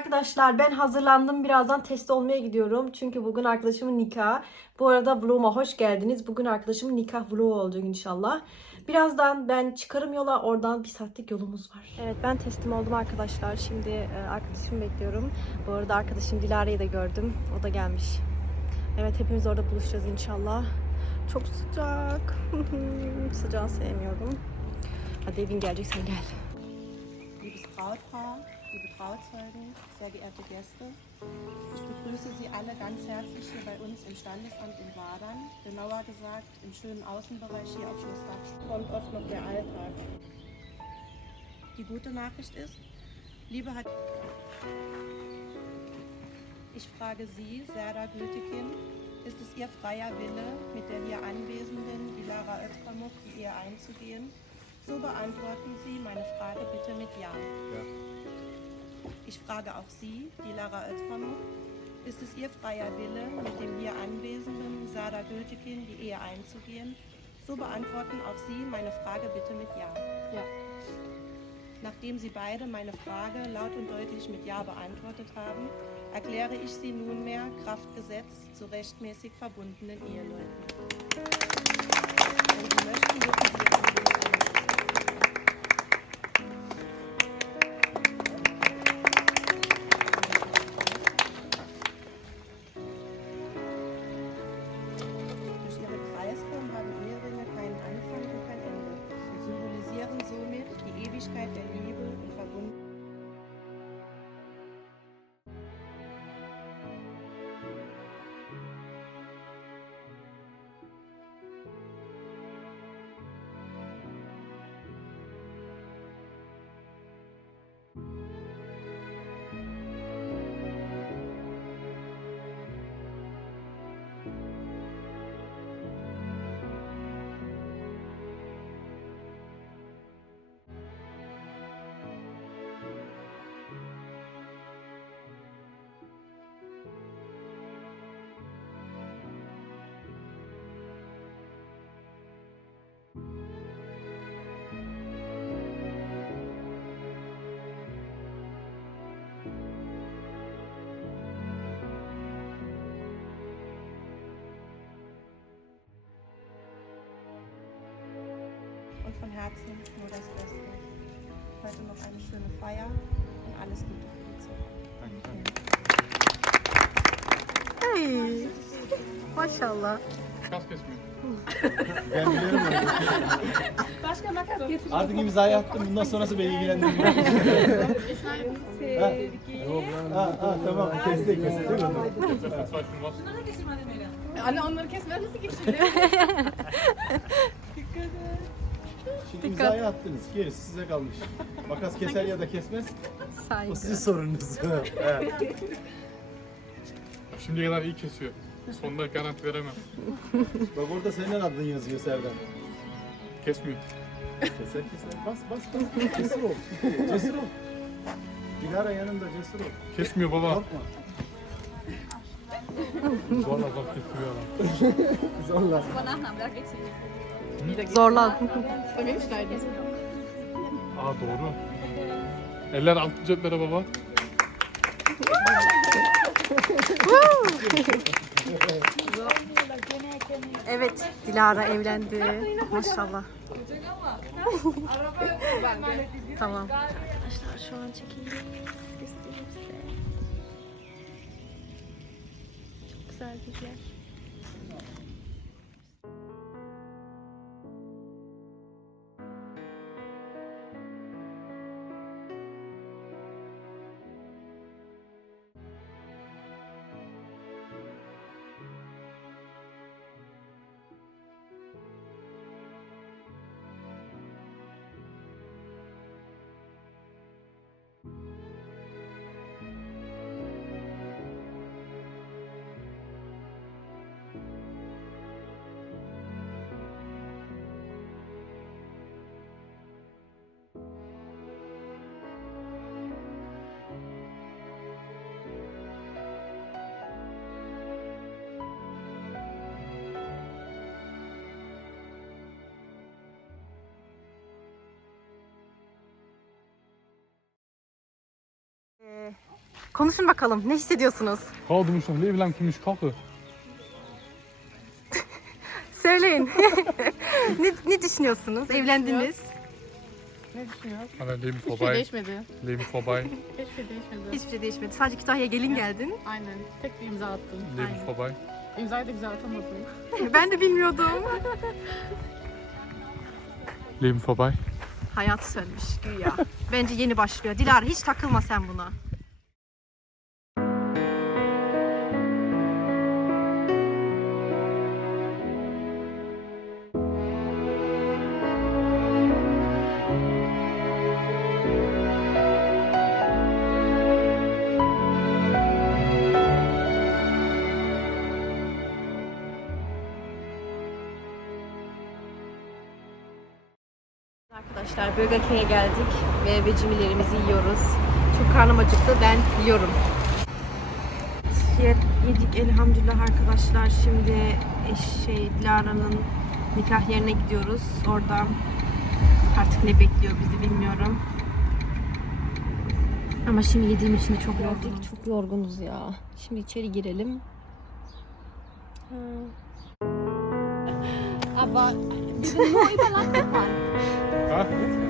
arkadaşlar ben hazırlandım. Birazdan test olmaya gidiyorum. Çünkü bugün arkadaşımın nikahı. Bu arada vloguma hoş geldiniz. Bugün arkadaşımın nikah vlogu olacak inşallah. Birazdan ben çıkarım yola. Oradan bir saatlik yolumuz var. Evet ben teslim oldum arkadaşlar. Şimdi e, arkadaşımı bekliyorum. Bu arada arkadaşım Dilara'yı da gördüm. O da gelmiş. Evet hepimiz orada buluşacağız inşallah. Çok sıcak. Sıcağı sevmiyorum. Hadi evin gelecek sen gel. Liebes Brautpaar, liebe Trauzeugen, sehr geehrte Gäste, ich begrüße Sie alle ganz herzlich hier bei uns im Standesamt in Wadern, genauer gesagt im schönen Außenbereich hier auf Schloss Dachstein. Kommt oft noch der Alltag. Die gute Nachricht ist, Liebe hat... Ich frage Sie, Serda Gültekin, ist es Ihr freier Wille, mit der hier Anwesenden, die Lara Özkamuk, die Ehe einzugehen? So beantworten Sie meine Frage bitte mit Ja. Ich frage auch Sie, die Lara Özkamuk, ist es Ihr freier Wille, mit dem hier Anwesenden, Sada Gültekin, die Ehe einzugehen? So beantworten auch Sie meine Frage bitte mit Ja. Ja. Nachdem Sie beide meine Frage laut und deutlich mit Ja beantwortet haben, erkläre ich Sie nunmehr Kraft Gesetz zu rechtmäßig verbundenen Eheleuten. Wenn Sie möchten, dürfen Sie die Herzen nur das Beste. Heute noch eine schöne Feier und alles Gute für die Zukunft. Hey. Maşallah. Kas kesmiyor. Ben biliyorum onu. Artık imzayı attım. Bundan sonrası beni. Ha, ha, tamam. Kestik, kestik. Das verzeichnen was. Anne onları kesmeden nasıl geçiyor? Şimdi imzayı attınız. Gerisi size kalmış. Makas keser ya da kesmez. O Saygı. sizin sorununuz. evet. Şimdiye kadar iyi kesiyor. Sonunda garanti veremem. Bak orada senin adın yazıyor Serdar. Kesmiyor. Keser keser. Bas bas bas. Cesur ol. Cesur ol. Dilara yanında cesur ol. Kesmiyor baba. Korkma. Zorla bak kesiyor adam. Zorla. Zorlan. Öyle schneiden. Aa doğru. Eller altı ceplere baba. Evet Dilara evlendi. Maşallah. tamam. Arkadaşlar şu an. Göstereyim size. Çok güzel bir yer. Konuşun bakalım. Ne hissediyorsunuz? Leben lang für mich kochen. Söyleyin. ne, ne düşünüyorsunuz? Evlendiniz. Ne düşünüyorsun? Aber Leben Hiçbir şey değişmedi. Leben vorbei. Hiçbir şey değişmedi. Hiçbir şey değişmedi. Sadece Kütahya'ya gelin geldin. Aynen. Tek bir imza attım. Leben Aynen. vorbei. İmzayı da güzel atamadım. ben de bilmiyordum. Leben vorbei. Hayat sönmüş güya. Bence yeni başlıyor. Dilara hiç takılma sen buna. Arkadaşlar Burger King'e geldik ve vecimilerimizi yiyoruz. Çok karnım acıktı. Ben yiyorum. Yedik elhamdülillah arkadaşlar. Şimdi şey Dilara'nın nikah yerine gidiyoruz. Orada artık ne bekliyor bizi bilmiyorum. Ama şimdi yediğim için de çok yorgunum. Çok yorgunuz ya. Şimdi içeri girelim. Abba, you don't know even like that one. Huh?